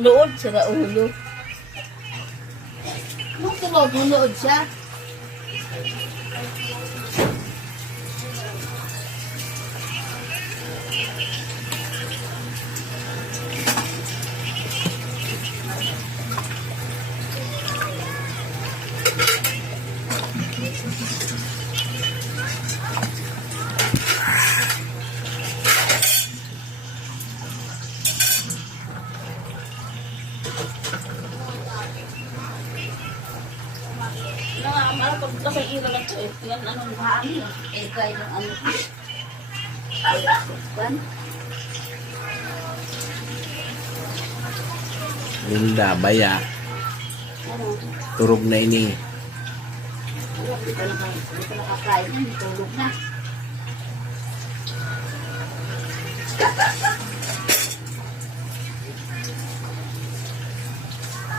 Luod, sira ulo. Nung tulog, luod siya. Pagkas ang ilo na ito eh. Yan anong bahami eh. Eh kaya yung ano. Kan? Linda, baya. Ano? Turog na ini. Hindi pa nakakain yan. Tulog na.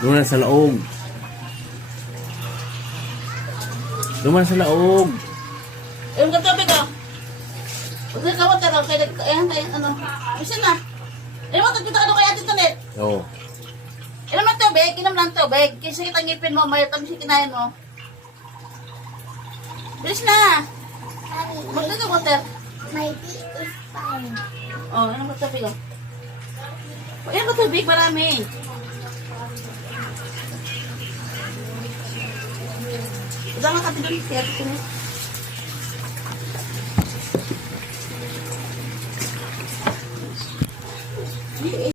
Doon sa laog. Duman sa laog. Yung katabi ka. Huwag na kawat taraw. Kaya ano. Isa na. Inom mo, kita ka doon kay Ate Tonet. Oo. Inom ng tubig. Inom ng tubig. Kasi kita ngipin mo. May tamis kinain mo. Bilis na. Magda ka, water. My tea is fine. Oh, inom ka tubig ka. Inom ka tubig. Marami. Udah nggak tapi dulu ya,